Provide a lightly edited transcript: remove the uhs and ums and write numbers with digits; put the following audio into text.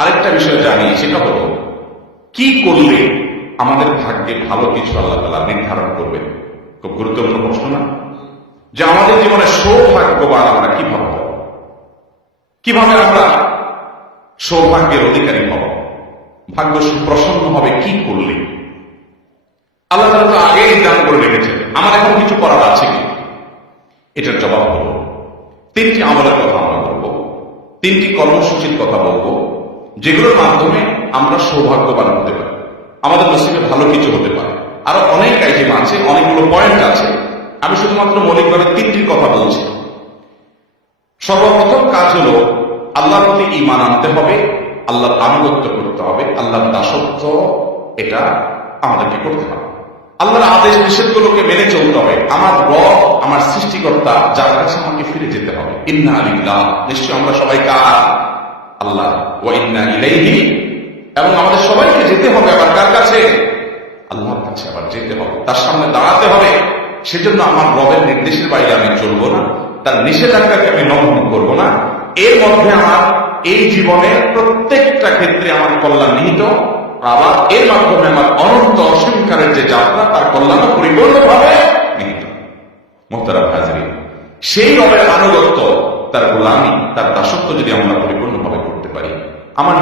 আরেকটা বিষয় জানি, সেটা হলো কি করলে আমাদের ভাগ্যে ভালো কিছু আল্লাহ তাআলা নির্ধারণ করবেন। খুব গুরুত্বপূর্ণ প্রশ্ন না? যে আমাদের জীবনে সৌভাগ্যবান আমরা কিভাবে হব, কিভাবে আমরা সৌভাগ্যের অধিকারী হব, ভাগ্য প্রসন্ন হবে কি করলে। আল্লাহ তাআলা তো আগেই দান করে রেখেছেন, আমার এখন কিছু করার আছে কি? এটার জবাব হলো তিনটি আমলের কথা আমরা বলবো, তিনটি কর্মসূচির কথা বলবো, যেগুলোর মাধ্যমে আমরা সৌভাগ্যবান হতে পারি, আমাদের নসিবে ভালো কিছু হতে পারে। আরো অনেক আইটেম আছে, অনেকগুলো পয়েন্ট আছে, আমি শুধুমাত্র মৌলিকভাবে তিনটির কথা বলছি। সর্বপ্রথম কাজ হলো আল্লাহর প্রতি ঈমান আনতে হবে, আল্লাহর আনুগত্য করতে হবে, আল্লাহর দাসত্ব এটা আমাদেরকে করতে হবে, আল্লাহর আদেশ নিষেধগুলোকে মেনে চলতে হবে। আমার রব, আমার সৃষ্টিকর্তা, যার কাছে আমাকে ফিরে যেতে হবে। ইন্না লিল্লাহ, নিশ্চয় আমরা সবাই কার? আল্লাহ। ওয়া ইন্না ইলাইহি, এবং আমাদের সবাইকে যেতে হবে আবার কার কাছে? আল্লাহর কাছে আবার যেতে হবে, তার সামনে দাঁড়াতে হবে। সেজন্য আমার রবের নির্দেশের বাইরে আমি চলবো না, তার নিষেধাজ্ঞাকে আমি লঙ্ঘন করবো না। এর মধ্যে আমার এই জীবনের প্রত্যেকটা ক্ষেত্রে আমার কল্যাণ নিহিত, আবার এর মাধ্যমে আমার অনন্ত অসীমকারের যে যাত্রা, তার কল্যাণ পরিপূর্ণভাবে নিহিত। মুহতারাম হাজিরিন, সেই রবের আনুগত্য, তার গোলামি, তার দাসত্ব যদি আমরা পরিপূর্ণভাবে করতে পারি, আমার